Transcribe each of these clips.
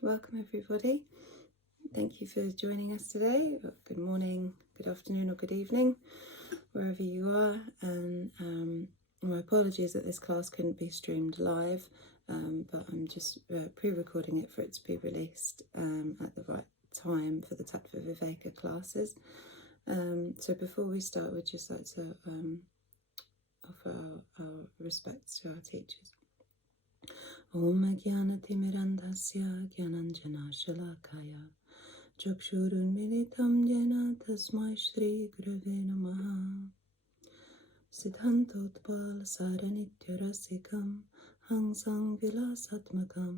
Welcome everybody. Thank you for joining us today. Good morning, good afternoon or good evening, wherever you are. And my apologies that this class couldn't be streamed live, but I'm just pre-recording it for it to be released at the right time for the Tattva Viveka classes. So before we start, we'd just like to offer our respects to our teachers. Om Jnanatimirandhasya Jnananjana Shalakaya Chakshurunmilitam Jena Tasmai Shri Gurave Namaha Siddhantotpal Saranityarasikam Hangsang Vilasatmakam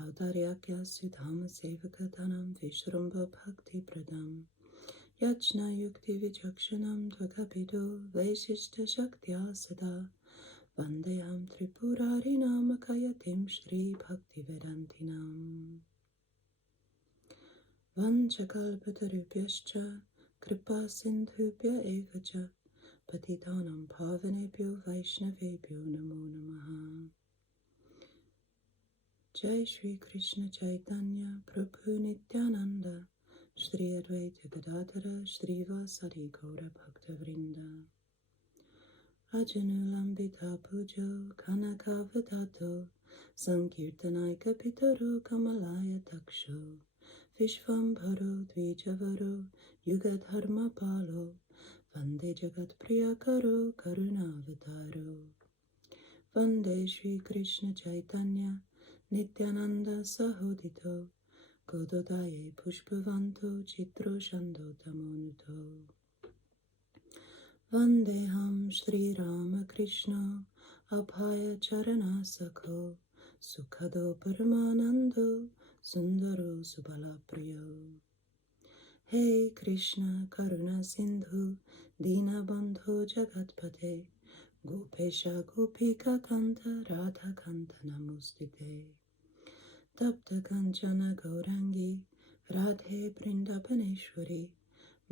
Avdaryakya Sudhama Sevakatanam Vishramba Bhakti Pradam Yachna Yukti Vichakshanam Dvakapido Vaishishta Shaktya Sada Vandeham Tripurari Namakayatim Shri Bhakti Vedantinam Vanchakalpatarubhyascha Kripa Sindhubhya Evacha Patitanam Pavanebhyo Vaishnavebhyo Namo Namaha. Jai Shri Krishna Chaitanya Prabhu Nityananda Shri Advaita Gadadhara Shri Vasari Gaura Bhakta Vrinda Ajanulambita Pujo Kanakavadato Sankirtanaika Pitaro Kamalaya Taksho Vishvambharo Dvijavaro Yugadharma Palo Vande Jagat Priyakaro Karunavataro Vande Shri Krishna Chaitanya Nityananda Sahodito Gododaye Pushpavanto Chitro Shando Tamonuto Vandeham Shri Rama Krishna Abhaya Charana Sakho Sukhado Paramanando Sundaro Subala Priyo Hey Krishna Karuna Sindhu Dina Bandho Jagatpate Gopesha Gopika Kanta Radha Kanta Namustite Tapta Kanchana Gaurangi Radhe Brindabaneshwari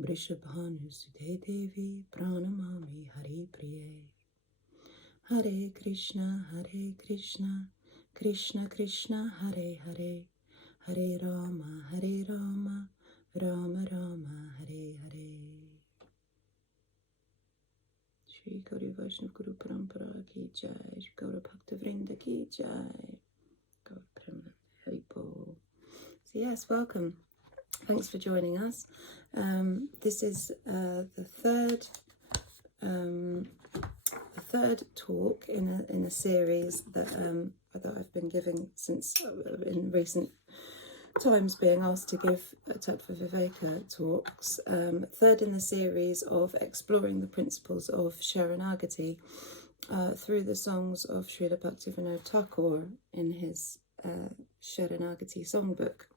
Vrishabhanu Sudhe Devi Pranamami Hari Priye Hare Krishna Krishna Krishna Hare Hare Hare Rama Rama Rama Hare Hare. Shri Gauri Vaishnav Guru Parampara Ki Jai, Shri Gaura Bhakta Vrinda Ki Jai, Gaura Premanand Hari Bol. So yes, welcome. Thanks for joining us. This is the third talk in a series that I've been giving since in recent times, being asked to give Tattva Viveka talks. Third in the series of exploring the principles of Saranagati through the songs of Srila Bhaktivinoda Thakur in his Saranagati songbook.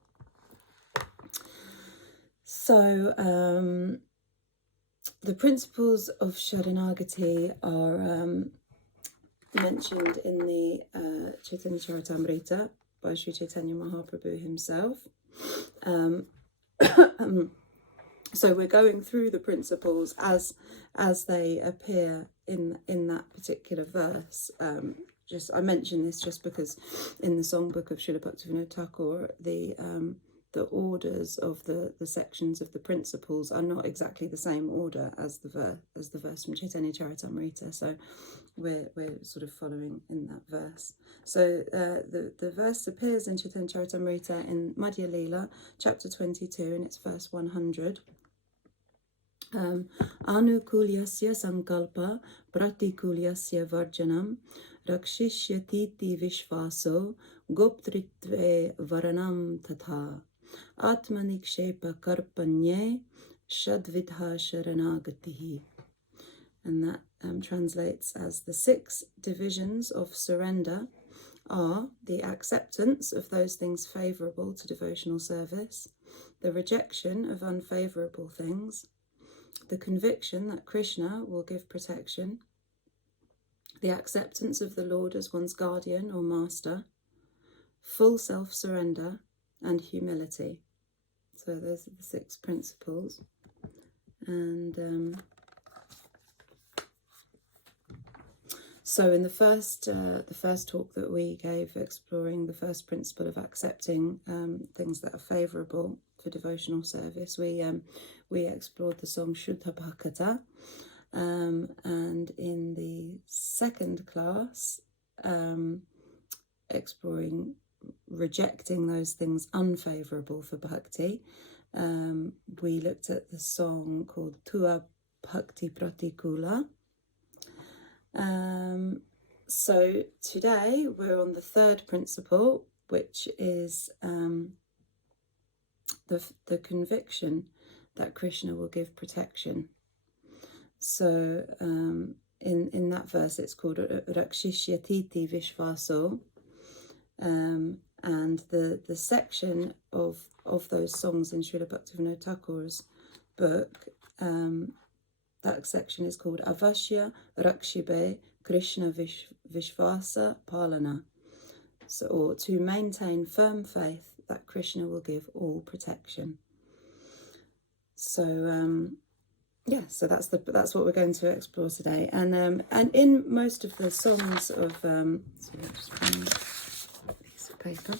So the principles of Saranagati are mentioned in the Chaitanya Charitamrita by Sri Chaitanya Mahaprabhu himself. So we're going through the principles as they appear in that particular verse. I mention this just because in the songbook of Srila Bhaktivinoda Thakur, the orders of the sections of the principles are not exactly the same order as the verse from Chaitanya Charitamrita. So we're sort of following in that verse. So the verse appears in Chaitanya Charitamrita in Madhya Lila, chapter 22, and it's verse 100. Anukulyasya sankalpa pratikulyasya varjanam rakshishyatiti vishvaso goptritve varanam tatha atmanikshepa karpanye shadvidha sharanagatihi. And that translates as the 6 divisions of surrender are the acceptance of those things favourable to devotional service, the rejection of unfavourable things, the conviction that Krishna will give protection, the acceptance of the Lord as one's guardian or master, full self-surrender, and humility. So those are the 6 principles. And So in the first talk that we gave, exploring the first principle of accepting things that are favourable for devotional service, we explored the song Shuddha Bhakata, and in the second class, exploring rejecting those things unfavourable for bhakti, we looked at the song called Tua Bhakti Pratikula. So today we're on the third principle, which is the conviction that Krishna will give protection. So in that verse it's called Rakshishyatiti Vishvaso, and the section of those songs in Srila Bhaktivinoda Thakur's book, that section is called Avashya Rakshibe Krishna Vishvasa Palana, so, or to maintain firm faith that Krishna will give all protection. So yeah, so that's what we're going to explore today, and in most of the songs of piece of paper.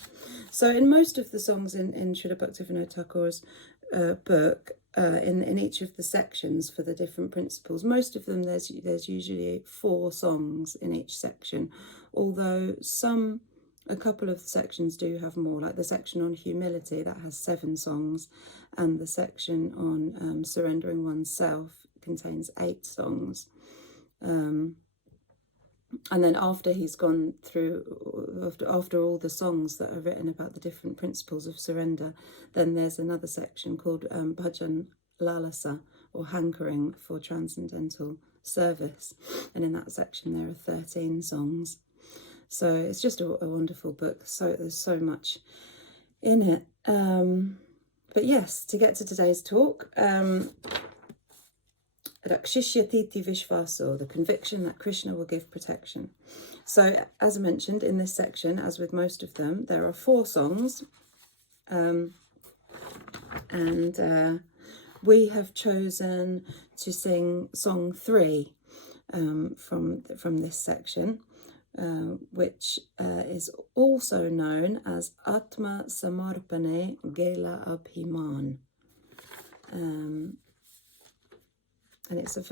So in most of the songs in Srila Bhaktivinoda Thakur's book, in each of the sections for the different principles, most of them there's usually 4 songs in each section, although a couple of the sections do have more, like the section on humility that has 7 songs, and the section on surrendering oneself contains 8 songs. And then after he's gone through, after all the songs that are written about the different principles of surrender, then there's another section called Bhajan Lalasa, or hankering for transcendental service. And in that section there are 13 songs. So it's just a wonderful book. So there's so much in it. But yes, to get to today's talk, Rakshishyatiti Vishvaso, the conviction that Krishna will give protection. So, as I mentioned, in this section, as with most of them, there are 4 songs, and we have chosen to sing song 3 from this section, which is also known as Atma Samarpane Gela Abhiman. And it's a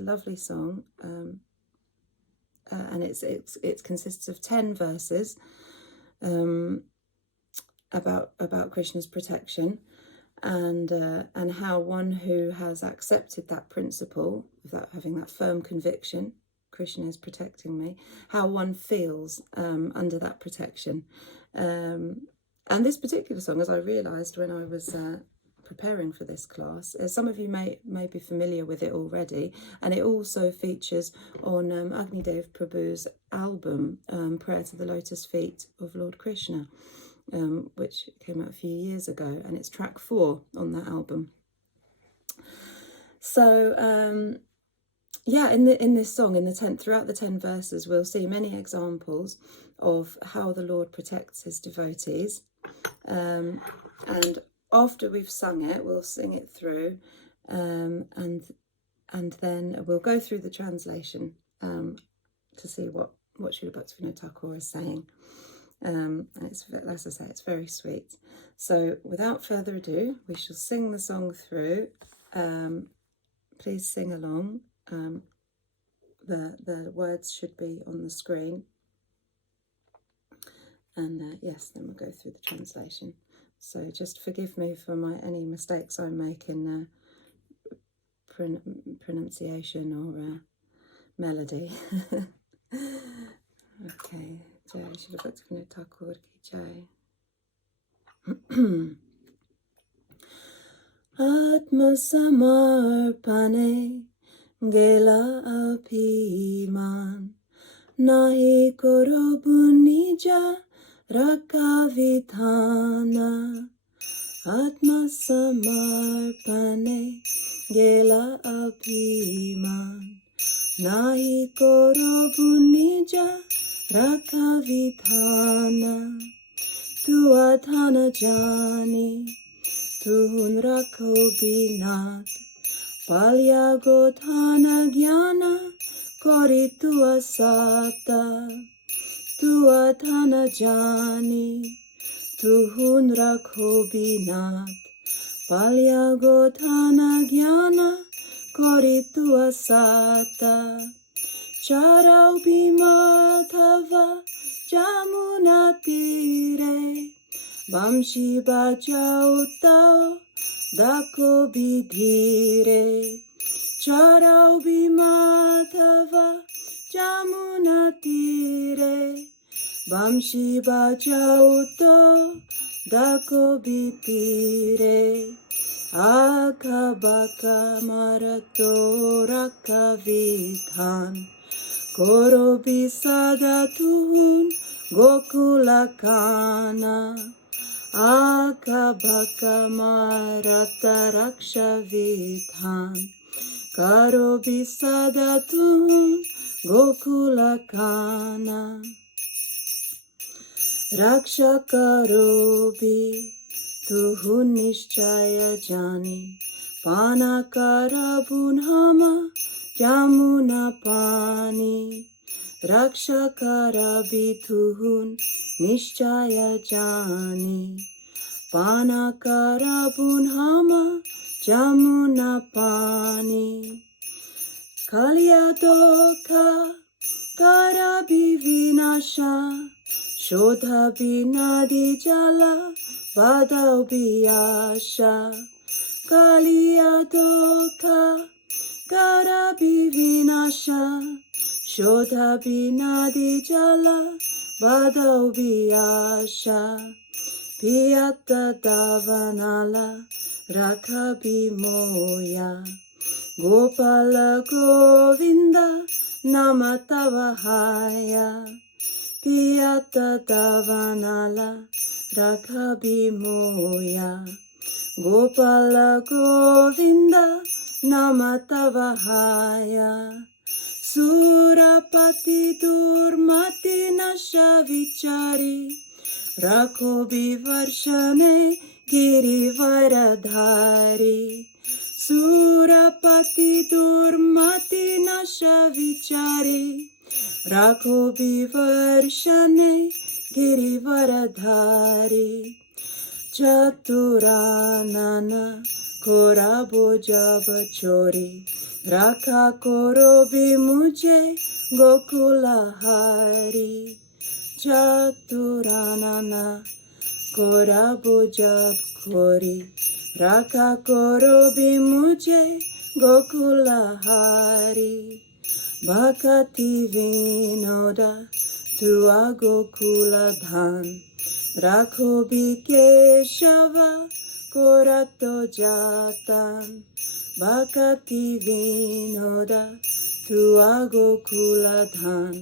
lovely song, and it consists of 10 verses about Krishna's protection, and how one who has accepted that principle, without having that firm conviction, Krishna is protecting me, how one feels under that protection. And this particular song, as I realised when I was preparing for this class, some of you may be familiar with it already, and it also features on Agnidev Prabhu's album Prayer to the Lotus Feet of Lord Krishna, which came out a few years ago, and it's track 4 on that album. So yeah, in this song, throughout the 10 verses, we'll see many examples of how the Lord protects his devotees, and after we've sung it, we'll sing it through, and then we'll go through the translation to see what Srila Bhaktivinoda Thakur is saying. And it's, as I say, it's very sweet. So without further ado, we shall sing the song through. Please sing along. The words should be on the screen. And yes, then we'll go through the translation. So just forgive me for any mistakes I make in pronunciation or melody. Okay, Jai Srila Bhaktivinoda Thakur ki Jai. Atma Samarpane Gela Abhiman Nahi Koro Bunija Rakavidhana. Atma Samarpane Gela Abhiman Nahi Koro Bunija Rakavidhana. Tu adhana jani tuhun rakho binat Palya godhana jnana kori tua sata, tua thana jani, tuhun rakho binat, palyago thana gyana, kori tua sata, charau bimadhava, jamuna tire, bamshi bajau tao, dako bidhire, charau bimadhava, jamuna tire, bamshi bajau tao, dako bidhire, akabaka marato rakavidhan, koro bisada tuhun gokula kana, akabaka marata raksha vidhan, karo bisada tuhun gokula kana, raksha karobi tuhun nishchaya jani, pana karabun hama jamuna pani, raksha karabi tuhun nishchaya jani, pana karabun hama jamuna pani, kalya dokha karabi vinasha, shodha binadi jala badau biyasha, kalya dokha karabi vinasha, shodha binadi jala badau biyasha, piyata davanala rakhabi moya, gopala govinda namatavahaya, piyata davanala rakhabi moya, gopala govinda namatavahaya, surapati durmati nasha vichari, rakho vivarshane girivaradhari, surapati durmati nasha vichari, rakho vivarshane girivaradhari, chaturanana korabo java chori, rakha koro bhi mujhe gokula hari, chaturanana korabo jab khori, rakha koro bhi mujhe gokula hari, bhakati vinoda tua gokula dhan, rakho bikeshava korato jatan, bhakati vinoda tua gokula dhan,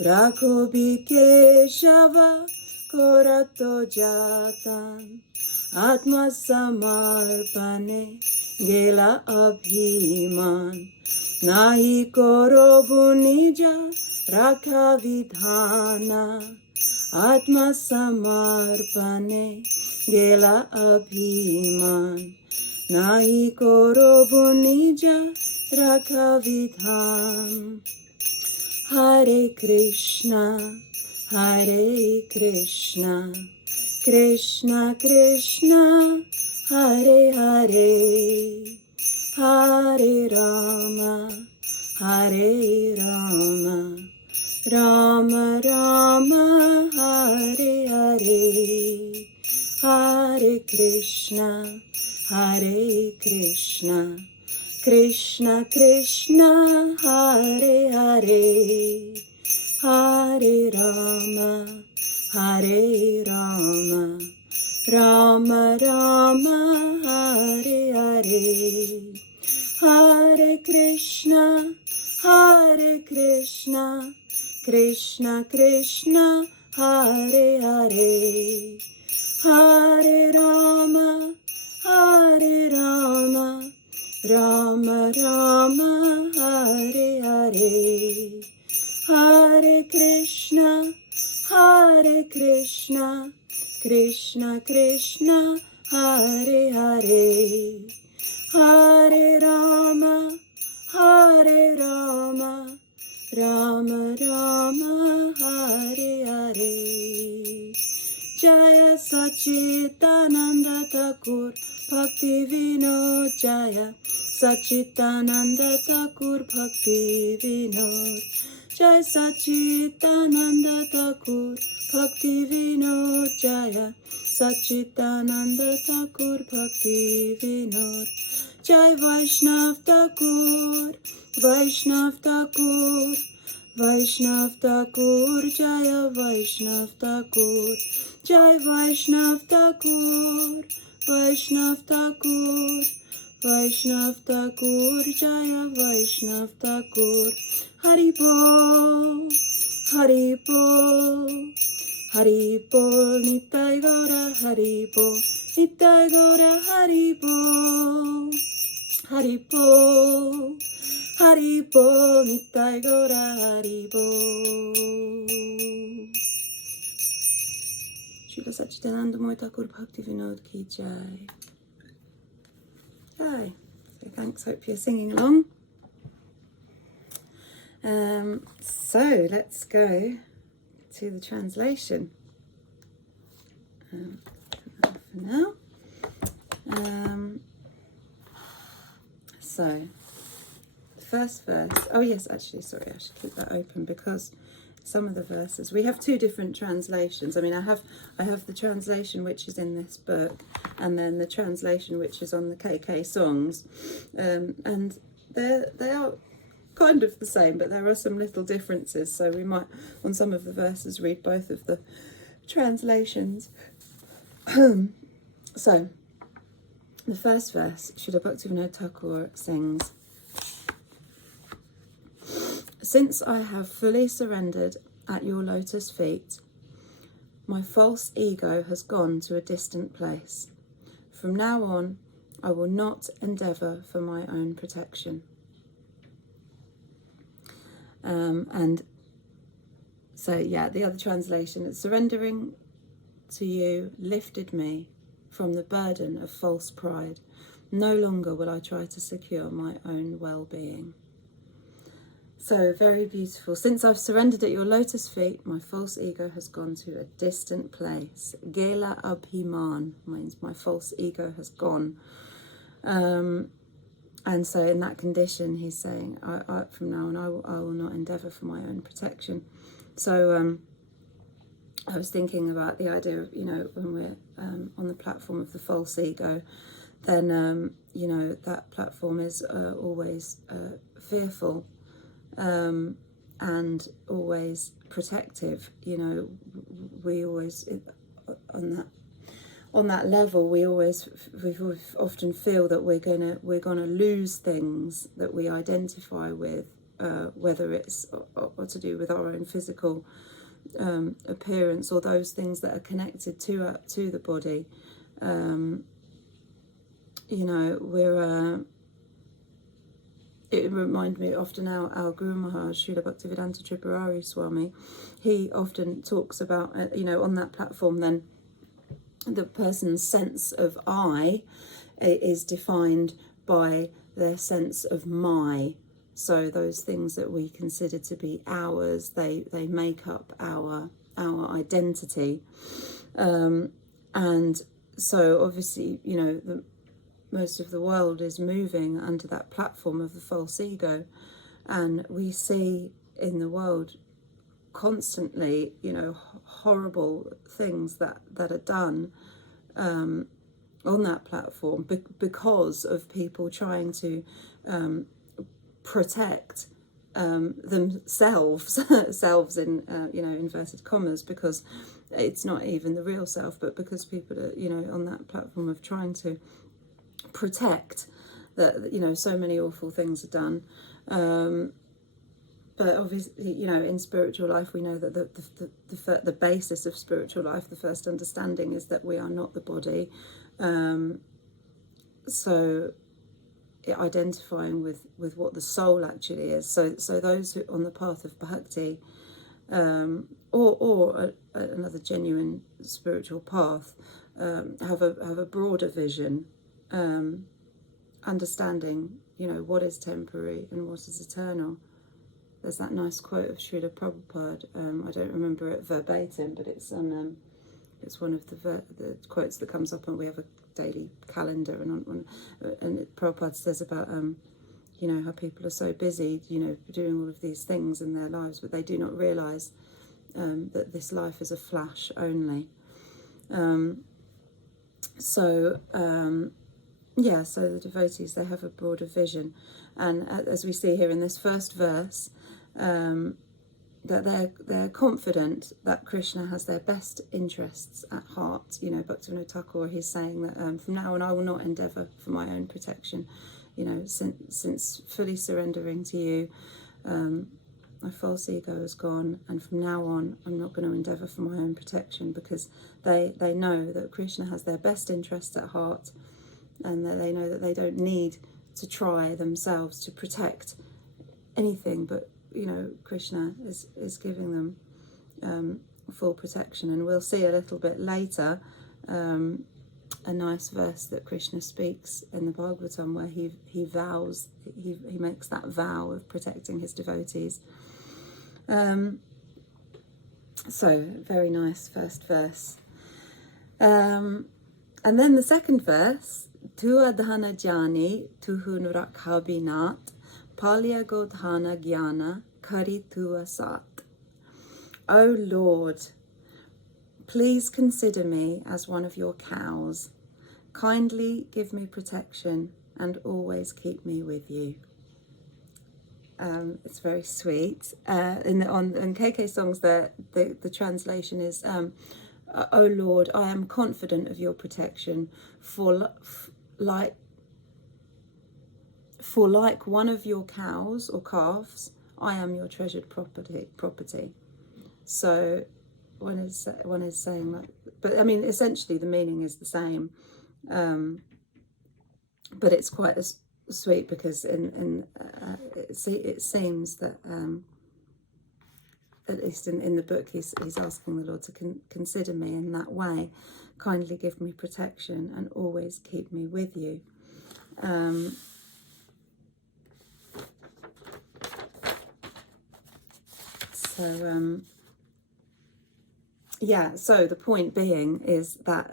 rakho bikeshava korato jatan, atma samarpane gela abhiman, nahi koro bunija rakha vidhana, atma samarpane gela abhiman, nahi koro bunija rakha vidhan. Hare Krishna, Hare Krishna, Krishna Krishna, Hare Hare, Hare Rama, Hare Rama, Rama Rama, Hare Hare, Hare Krishna, Hare Krishna, Krishna Krishna, Hare Hare, Hare Rama, Hare Rama, Rama Rama, Hare Hare, Hare Krishna, Hare Krishna, Krishna Krishna, Hare Hare, Hare Rama, Hare Rama, Rama Rama, Hare Hare, Hare Krishna, Hare Krishna, Krishna Krishna, Hare Hare, Hare Rama, Hare Rama, Rama Rama Hare Hare. Jaya Sachitananda Thakur Bhakti Vinod. Jaya Sachitananda Thakur Bhakti Vinod. Jaya Sachitananda Thakur Bhakti Vinod. Jaya Sachitananda Thakur Bhakti Vinod. Jai Vaishnav Thakur, Vaishnav Thakur, Vaishnav Thakur, Jaya Vaishnav Thakur, Jai Vaishnav Thakur, Vaishnav Thakur, Vaishnav Thakur, Jaya Vaishnav Thakur. Hari Bol, Hari Bol, Hari Bol, Nitai Gaura, Hari Bol, Nitai Gaura, Hari Bol, Hari Bol, Hari Bol, Nitai Gaura, Hari Bol. Srila Sachidananda Moy Thakur Bhakti Vinod Ki Jai. Hi. So thanks, hope you're singing along. So let's go to the translation for now. So the first verse, oh yes, actually, sorry, I should keep that open because some of the verses, we have two different translations. I mean, I have the translation which is in this book, and then the translation which is on the KK songs, and they are kind of the same, but there are some little differences, so we might on some of the verses read both of the translations. So the first verse, Srila Bhaktivinoda Thakur sings, "Since I have fully surrendered at your lotus feet, my false ego has gone to a distant place. From now on, I will not endeavour for my own protection." And so, yeah, the other translation is, "Surrendering to you lifted me from the burden of false pride. No longer will I try to secure my own well-being." So very beautiful. "Since I've surrendered at your lotus feet, my false ego has gone to a distant place." Gela Abhiman means my false ego has gone. And so in that condition, he's saying, from now on, I will not endeavour for my own protection. So I was thinking about the idea of, when we're on the platform of the false ego, then, that platform is always fearful and always protective. We always, on that level, we often feel that we're gonna lose things that we identify with, whether it's or to do with our own physical appearance, or those things that are connected to the body. It reminds me often, our Guru Maharaj, Srila Bhaktivedanta Tripurari Swami, he often talks about, on that platform, then the person's sense of I is defined by their sense of my. So those things that we consider to be ours, they make up our identity. And so obviously, most of the world is moving under that platform of the false ego, and we see in the world constantly, horrible things that are done on that platform because of people trying to protect themselves, selves in inverted commas, because it's not even the real self, but because people are on that platform of trying to protect that, so many awful things are done. But obviously, in spiritual life, we know that the basis of spiritual life, the first understanding, is that we are not the body. So identifying with what the soul actually is. So those who on the path of bhakti, or another genuine spiritual path, have a broader vision, understanding, what is temporary and what is eternal. there's that nice quote of Srila Prabhupada. I don't remember it verbatim, but it's on it's one of the quotes that comes up, and we have a daily calendar, and Prabhupada says about you know, how people are so busy, you know, doing all of these things in their lives, but they do not realize that this life is a flash only. Yeah, so the devotees, they have a broader vision, and as we see here in this first verse, that they're confident that Krishna has their best interests at heart. You know, Bhaktivinoda Thakur, he's saying that from now on I will not endeavour for my own protection. You know, since fully surrendering to you, my false ego is gone, and from now on I'm not going to endeavour for my own protection, because they know that Krishna has their best interests at heart, and that they know that they don't need to try themselves to protect anything, but you know, Krishna is giving them full protection. And we'll see a little bit later a nice verse that Krishna speaks in the Bhagavatam, where he vows, he makes that vow of protecting his devotees. So very nice first verse. And then the second verse, Tu adhana jani tuhun rakhabinat palya godhana jnana kari tua sat. O Lord, please consider me as one of your cows. Kindly give me protection and always keep me with you. It's very sweet. On KK songs, the translation is, O Lord, I am confident of your protection, for like one of your cows or calves, I am your treasured property. So one is saying that, but I mean, essentially the meaning is the same, but it's quite sweet, because it seems that at least in the book, he's asking the Lord to consider me in that way. Kindly give me protection and always keep me with you. Yeah, so the point being is that,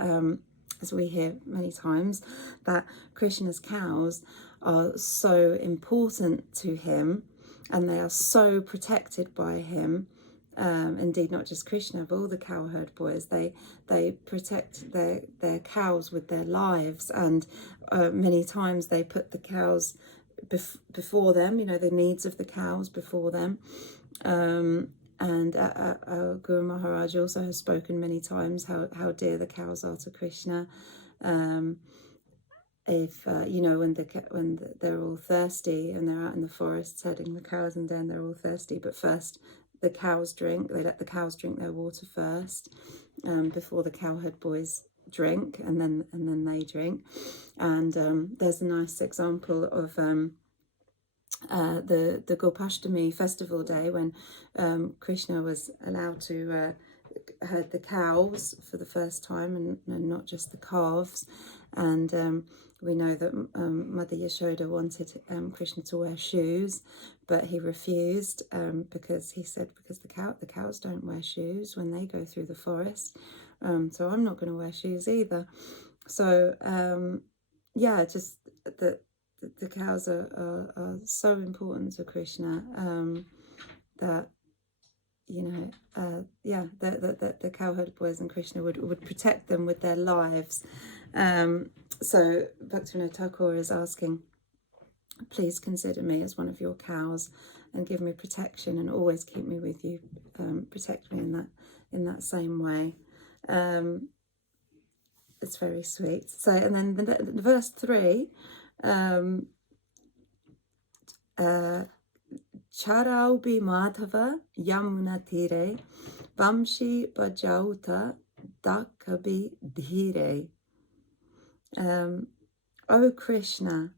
as we hear many times, that Krishna's cows are so important to him, and they are so protected by him. Indeed, not just Krishna, but all the cowherd boys, they protect their cows with their lives, and many times they put the cows before them, you know, the needs of the cows before them. And Guru Maharaj also has spoken many times how dear the cows are to Krishna. If you know, when they're all thirsty and they're out in the forests herding the cows, and then they're all thirsty, but first the cows drink. They let the cows drink their water first, before the cowherd boys drink, and then they drink. And there's a nice example of the Gopashtami festival day, when Krishna was allowed to herd the cows for the first time, and not just the calves. And we know that Mother Yashoda wanted Krishna to wear shoes, but he refused, because he said, because the cows don't wear shoes when they go through the forest, so I'm not going to wear shoes either. So yeah, just that the cows are so important to Krishna, that, you know, yeah, the cowherd boys and Krishna would protect them with their lives. So Bhaktivinoda Thakur is asking, please consider me as one of your cows and give me protection and always keep me with you. Protect me in that same way. It's very sweet. So, and then the verse 3, Charaubi Madhava Yamuna Tire Vamshi Bajauta Dakabi Dhire. O Krishna,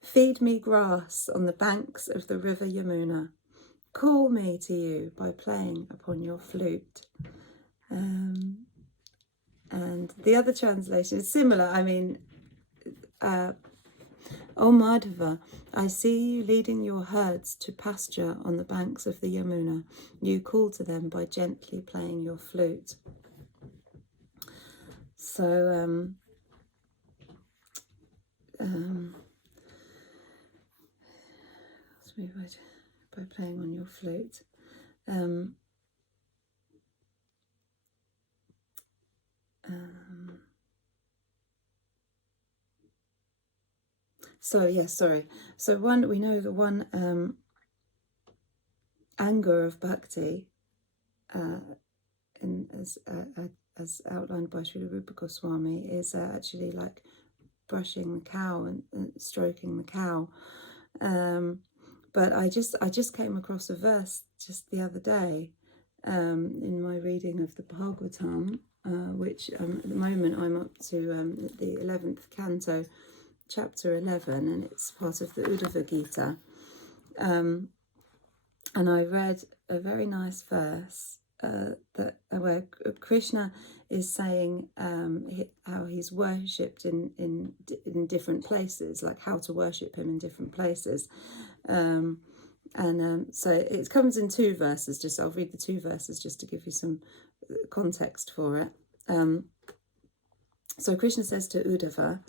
feed me grass on the banks of the river Yamuna. Call me to you by playing upon your flute. And the other translation is similar. I mean, O Madhava, I see you leading your herds to pasture on the banks of the Yamuna. You call to them by gently playing your flute. So, by playing on your flute. So yes, sorry. So we know the one anger of bhakti, as outlined by Srila Rupa Goswami, is actually like brushing the cow and stroking the cow. But I just came across a verse just the other day in my reading of the Bhagavatam, which at the moment I'm up to the 11th canto, chapter 11, and it's part of the Uddhava Gita. And I read a very nice verse where Krishna is saying how he's worshipped in different places, like how to worship him in different places. So it comes in two verses. I'll read the two verses just to give you some context for it. So Krishna says to Uddhava,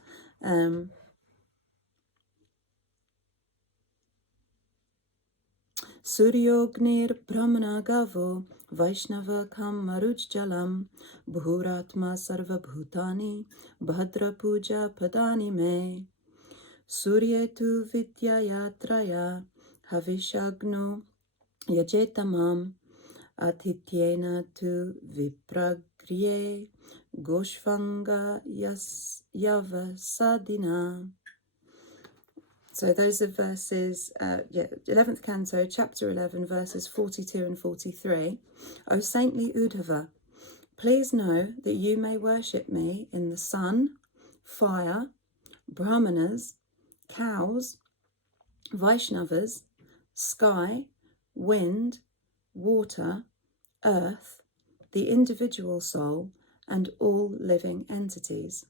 Suryognir Brahmana Gavo Vaishnava Kam Maruj Jalam Bhuratma Sarva Bhutani Bhadra Puja Padani Me Suryetu Vidya Yatraya Havishagno Yajetamam Atityena tu Vipragriye Goshvanga Yavasadina. So those are verses, 11th canto, chapter 11, verses 42 and 43. O saintly Uddhava, please know that you may worship me in the sun, fire, brahmanas, cows, Vaishnavas, sky, wind, water, earth, the individual soul, and all living entities.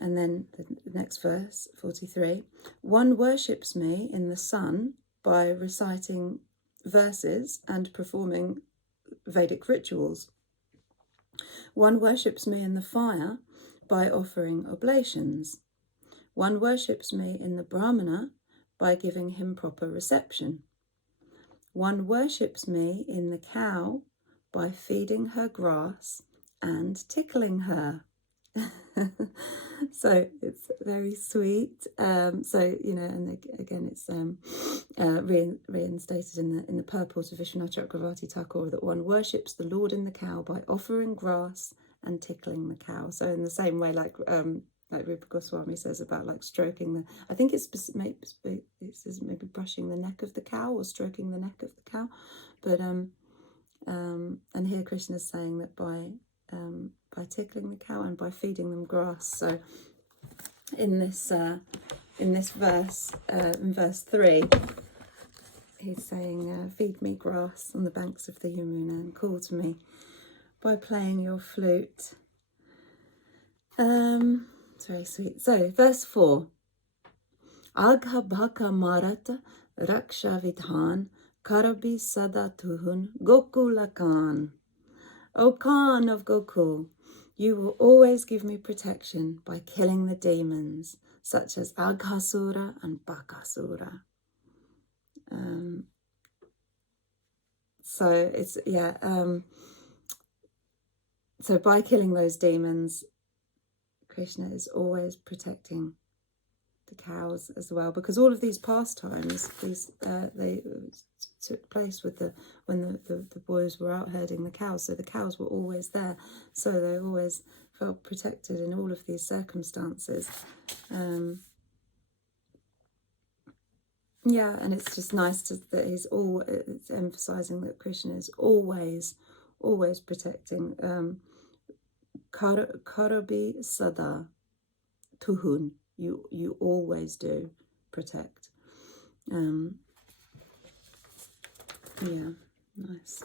And then the next verse, 43. One worships me in the sun by reciting verses and performing Vedic rituals. One worships me in the fire by offering oblations. One worships me in the Brahmana by giving him proper reception. One worships me in the cow by feeding her grass and tickling her. So it's very sweet. So and again, it's reinstated in the purport of Vishwanath Chakravarti Thakur that one worships the Lord in the cow by offering grass and tickling the cow. So in the same way, like Rupa Goswami says about like stroking the, I think it says maybe brushing the neck of the cow or stroking the neck of the cow, but and here Krishna is saying that by tickling the cow and by feeding them grass. So in this verse, in verse 3, he's saying, feed me grass on the banks of the Yamuna and call to me by playing your flute. It's very sweet. So verse 4, Agha bhaka marata raksha vidhan karabi sada tuhun gokulakan. O Khan of Gokul, you will always give me protection by killing the demons, such as Aghasura and Bakasura. So it's, so by killing those demons, Krishna is always protecting the cows as well, because all of these pastimes, they took place with when the boys were out herding the cows, so the cows were always there, so they always felt protected in all of these circumstances. And it's just nice that it's emphasizing that Krishna is always protecting. Karabi sada tuhun, you always do protect. Nice.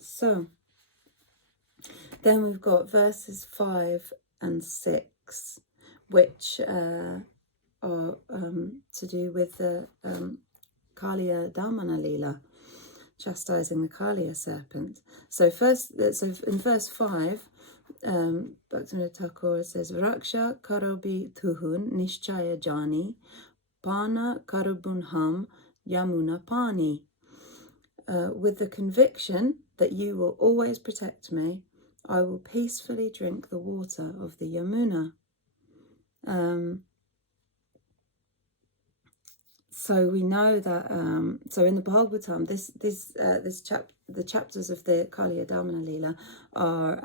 So then we've got verses 5 and 6, which are to do with the Kaliya Damana Lila, chastising the Kaliya serpent. So in verse 5, Bhaktivinoda Thakur says, Raksha Karobi Tuhun Nishchaya Jani Pana Karubunham Yamuna Pani. With the conviction that you will always protect me, I will peacefully drink the water of the Yamuna. So we know that. So in the Bhagavatam, the chapters of the Kaliya Damana Lila are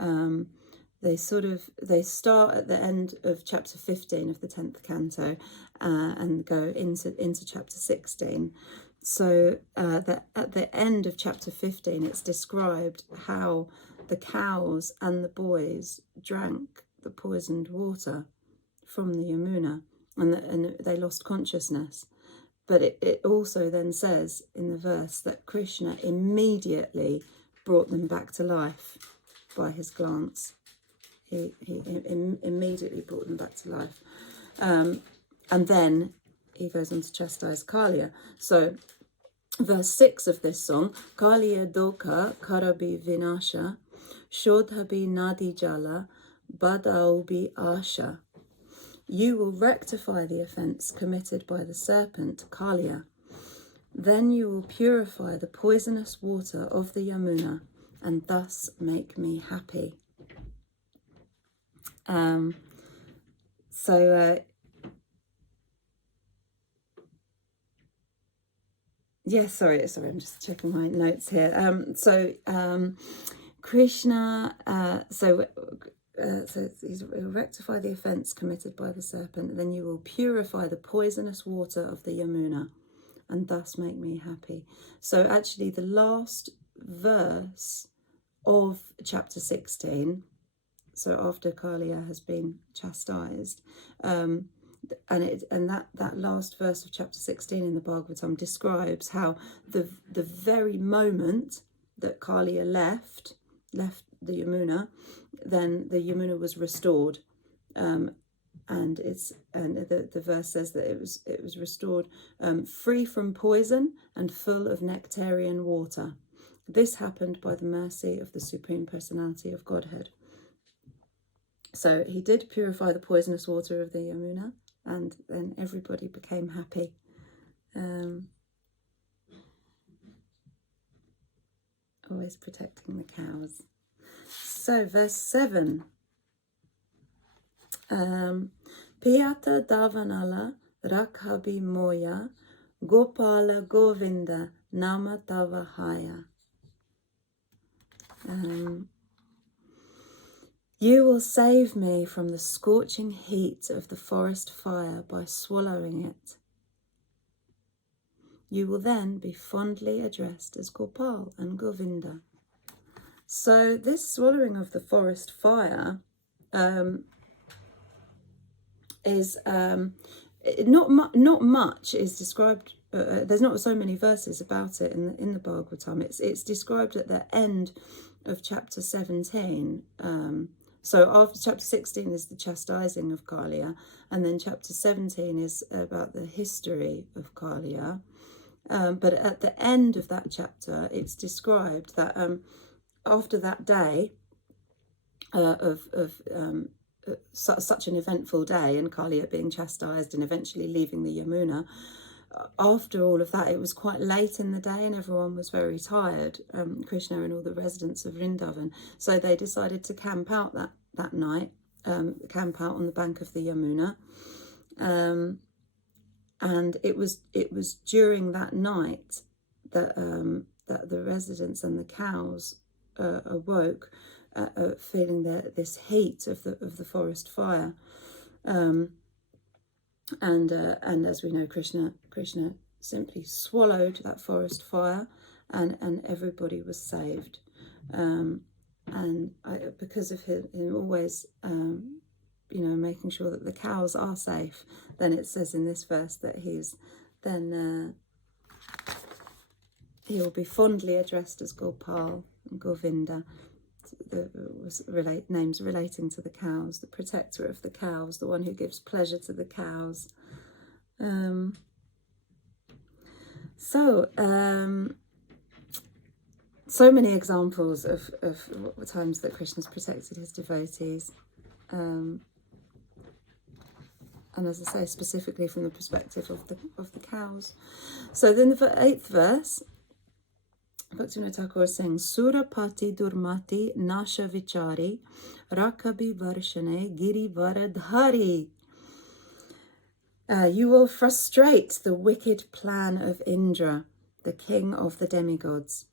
they start at the end of chapter 15 of the 10th canto and go into chapter 16. So at the end of chapter 15, it's described how the cows and the boys drank the poisoned water from the Yamuna, and they lost consciousness. But it also then says in the verse that Krishna immediately brought them back to life by his glance. He immediately brought them back to life. And then he goes on to chastise Kaliya. So verse 6 of this song, Kaliya doka karabi vinasha, shodhabi nadi jala, badaubi asha. You will rectify the offence committed by the serpent, Kaliya. Then you will purify the poisonous water of the Yamuna and thus make me happy. Sorry, I'm just checking my notes here. Krishna, so he's rectify the offence committed by the serpent, then you will purify the poisonous water of the Yamuna and thus make me happy. So actually the last verse of chapter 16, so after Kaliya has been chastised, and that last verse of chapter 16 in the Bhagavatam describes how the very moment that Kaliya left the Yamuna, then the Yamuna was restored, and the verse says that it was restored free from poison and full of nectarian water. This happened by the mercy of the Supreme Personality of Godhead. So he did purify the poisonous water of the Yamuna, and then everybody became happy. Always protecting the cows. So verse 7. Piyata davanala rakhabi moya gopala govinda nama tavahaya. You will save me from the scorching heat of the forest fire by swallowing it. You will then be fondly addressed as Gopal and Govinda. So this swallowing of the forest fire is not much is described. There's not so many verses about it in the Bhagavatam. It's described at the end of chapter 17. So after chapter 16 is the chastising of Kaliya, and then chapter 17 is about the history of Kaliya. But at the end of that chapter, it's described that after that day such an eventful day, and Kaliya being chastised and eventually leaving the Yamuna, after all of that, it was quite late in the day and everyone was very tired, Krishna and all the residents of Vrindavan. So they decided to camp out that night, camp out on the bank of the Yamuna. And it was during that night that the residents and the cows awoke, feeling this heat of the forest fire. And as we know, Krishna simply swallowed that forest fire, and everybody was saved. Because of him always, making sure that the cows are safe, then it says in this verse that he will be fondly addressed as Gopal and Govinda. Names relating to the cows, the protector of the cows, the one who gives pleasure to the cows. So many examples of times that Krishna's protected his devotees. And as I say, specifically from the perspective of the cows. So then the 8th verse, Bhaktivinoda Thakur sings, Surapati Durmati Nasha Vichari Rakabi Varshane Giri Varadhari. You will frustrate the wicked plan of Indra, the king of the demigods.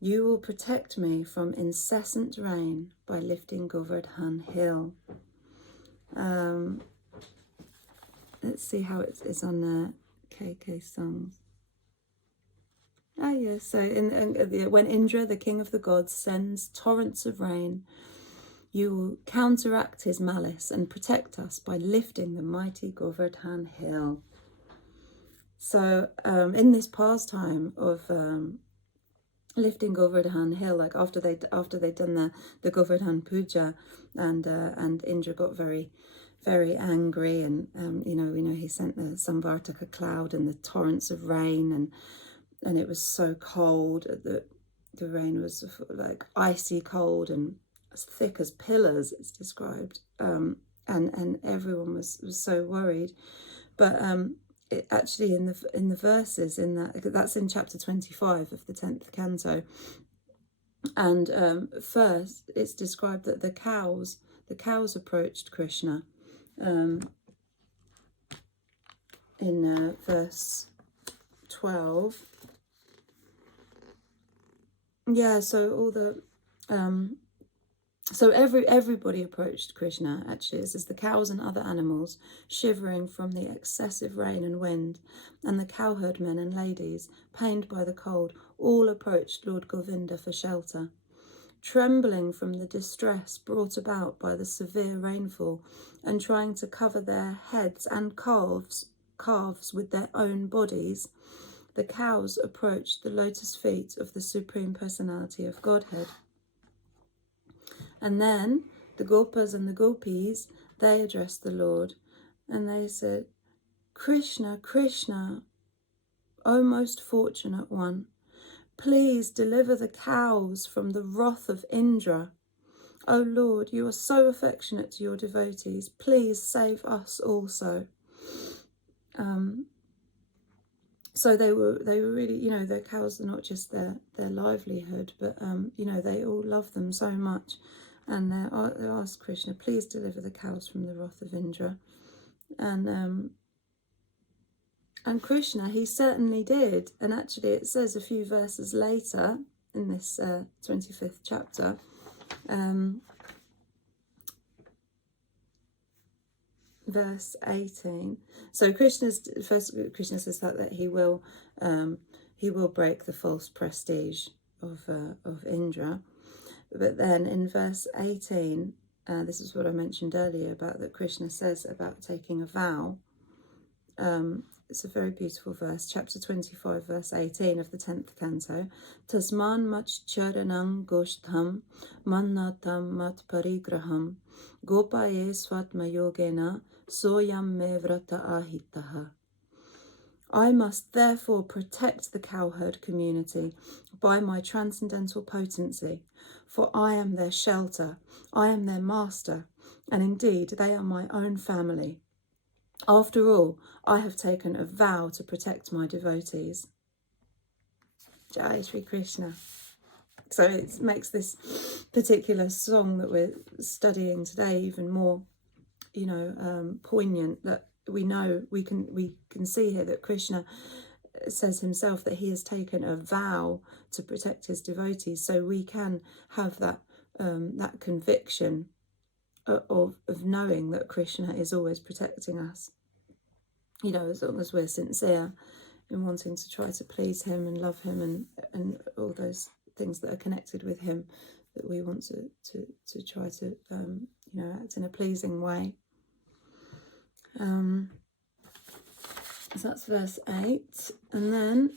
You will protect me from incessant rain by lifting Govardhan hill. Let's see how it is on the KK songs. Yes, so when Indra, the king of the gods, sends torrents of rain, you will counteract his malice and protect us by lifting the mighty Govardhan hill. So in this pastime of lifting Govardhan hill, like after they'd done the Govardhan puja, and Indra got very angry, and we know he sent the Samvartaka cloud and the torrents of rain, and it was so cold that the rain was like icy cold and as thick as pillars, it's described, and everyone was so worried. But it actually in the verses in that's in chapter 25 of the 10th canto, and first it's described that the cows approached Krishna in verse 12. Yeah, so all the so everybody approached Krishna. Actually, it says the cows and other animals, shivering from the excessive rain and wind, and the cowherd men and ladies, pained by the cold, all approached Lord Govinda for shelter. Trembling from the distress brought about by the severe rainfall, and trying to cover their heads and calves with their own bodies, the cows approached the lotus feet of the Supreme Personality of Godhead. And then the Gopas and the Gopis, they addressed the Lord, and they said, Krishna, Krishna, O most fortunate one, please deliver the cows from the wrath of Indra. O Lord, you are so affectionate to your devotees. Please save us also. So they were really, their cows are not just their livelihood, but they all love them so much, and they asked Krishna, please deliver the cows from the wrath of Indra, and Krishna, he certainly did. And actually, it says a few verses later in this 25th chapter, verse 18. So Krishna says that he will break the false prestige of Indra. But then in verse 18, this is what I mentioned earlier about that Krishna says about taking a vow. It's a very beautiful verse, chapter 25, verse 18 of the 10th canto. Tasman machcharanam goshtham mannatam mat parigraham gopaye svatma yogena soyam me vrata ahitaha. I must therefore protect the cowherd community by my transcendental potency, for I am their shelter, I am their master, and indeed they are my own family. After all, I have taken a vow to protect my devotees. Jai Shri Krishna. So it makes this particular song that we're studying today even more, poignant, that we know, we can see here that Krishna says himself that he has taken a vow to protect his devotees. So we can have that conviction of knowing that Krishna is always protecting us, as long as we're sincere in wanting to try to please him and love him and all those things that are connected with him, that we want to try to act in a pleasing way. So that's verse 8, and then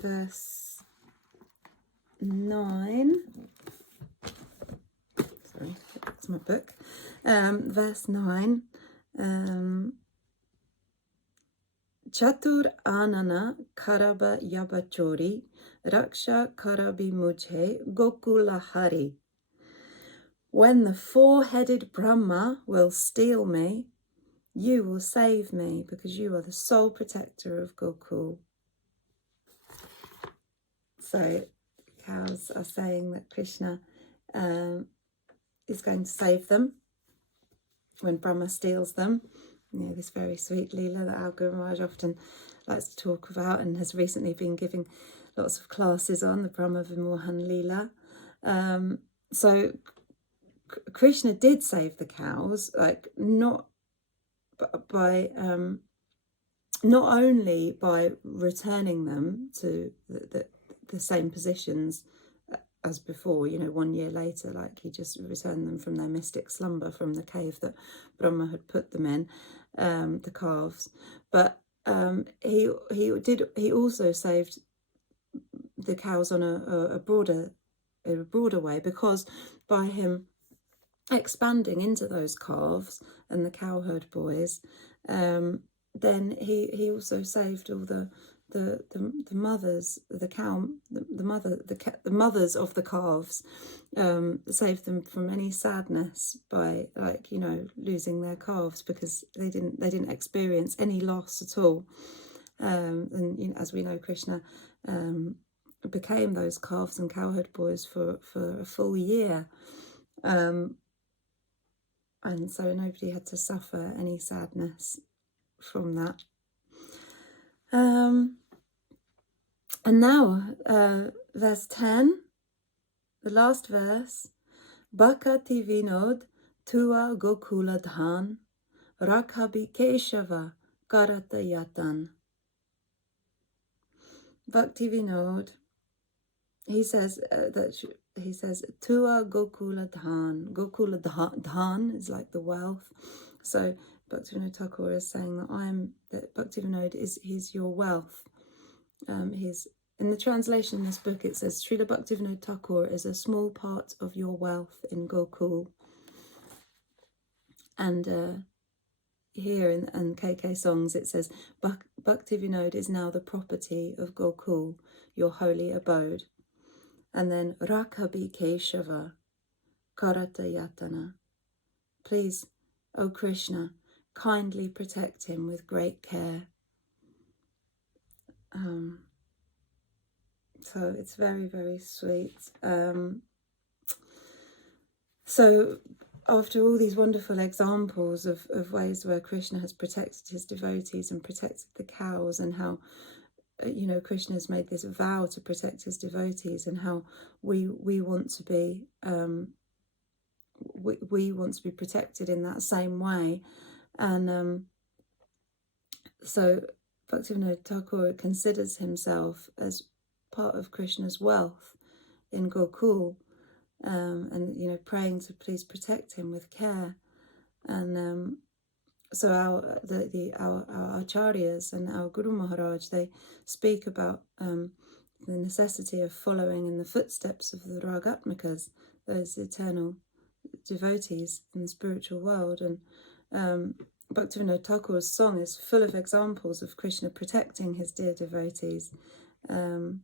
verse 9. Sorry, back to my book. Verse 9. Chatur anana karaba yabachori, raksha karabi mujhe gokula hari. When the four-headed Brahma will steal me, you will save me, because you are the sole protector of Gokul. So cows are saying that Krishna is going to save them when Brahma steals them. You know, this very sweet Leela that our Guru Maharaj often likes to talk about and has recently been giving lots of classes on, the Brahma Vimohan Leela. So Krishna did save the cows, like not only by returning them to the same positions as before, you know, 1 year later, like he just returned them from their mystic slumber from the cave that Brahma had put them in, the calves, but he also saved the cows on a broader way, because by him expanding into those calves and the cowherd boys, then he also saved all the mothers, the mothers of the calves, saved them from any sadness by, like, you know, losing their calves, because they didn't experience any loss at all. And you know, as we know, Krishna became those calves and cowherd boys for a full year. And so nobody had to suffer any sadness from that. And now, verse 10, the last verse. Bhakati Vinod Tua Gokula Dhan Rakhabi Keshava Karata Yatan. Bhakti Vinod, he says Tua Gokula Dhan. Gokula Dhan is like the wealth. So Bhaktivinoda Thakur is saying that Bhaktivinoda he's your wealth. He's, in the translation in this book, it says Srila Bhaktivinoda Thakur is a small part of your wealth in Gokul. And here in KK songs it says Bhaktivinoda is now the property of Gokul, your holy abode. And then Rakhabi Keshava Karata Yatana. Please, O Krishna, kindly protect him with great care. So it's very, very sweet. So after all these wonderful examples of ways where Krishna has protected his devotees and protected the cows, and how, you know, Krishna has made this vow to protect his devotees, and how we want to be we want to be protected in that same way. And so Bhaktivinoda Thakur considers himself as part of Krishna's wealth in Gokul, and, you know, praying to please protect him with care. And so our acharyas and our Guru Maharaj, they speak about the necessity of following in the footsteps of the Ragatmikas, those eternal devotees in the spiritual world. And Bhaktivinoda Thakur's song is full of examples of Krishna protecting his dear devotees, and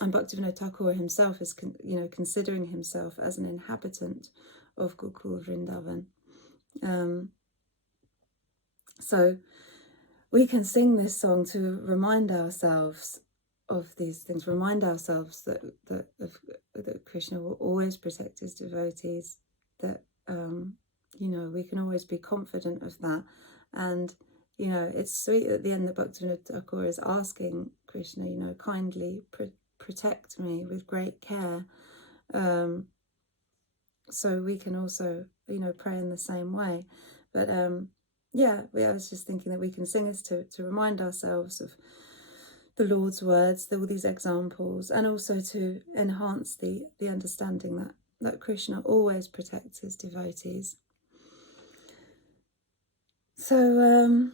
Bhaktivinoda Thakur himself is, you know, considering himself as an inhabitant of Gokul Vrindavan. So we can sing this song to remind ourselves of these things, remind ourselves that Krishna will always protect his devotees, that you know, we can always be confident of that. And, you know, it's sweet at the end that Bhaktivinoda Thakur is asking Krishna, you know, kindly protect me with great care. So we can also, you know, pray in the same way. But yeah, I was just thinking that we can sing this to remind ourselves of the Lord's words, all these examples, and also to enhance the understanding that Krishna always protects his devotees. So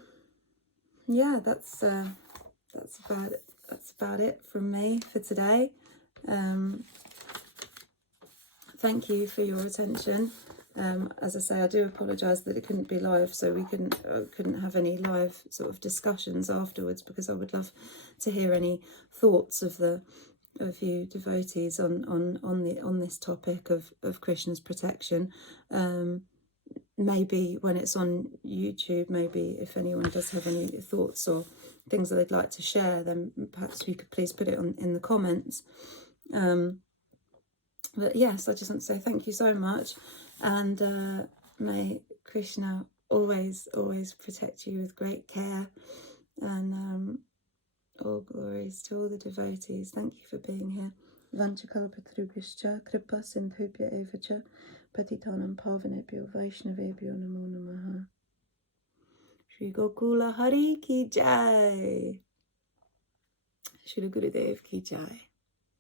yeah, that's about it from me for today. Thank you for your attention. As I say, I do apologise that it couldn't be live, so we couldn't have any live sort of discussions afterwards, because I would love to hear any thoughts of you devotees on this topic of Krishna's protection. Maybe when it's on YouTube, maybe if anyone does have any thoughts or things that they'd like to share, then perhaps you could please put it in the comments. But yes, I just want to say thank you so much, and may Krishna always protect you with great care, and all glories to all the devotees. Thank you for being here. Vanchakalpatrubhishcha kripa sindhubhya evacha patitanam pavanebhyo vaishnavebhyo namo namaha. Shri Gokula Hari ki jai. Shri Gurudev ki jai.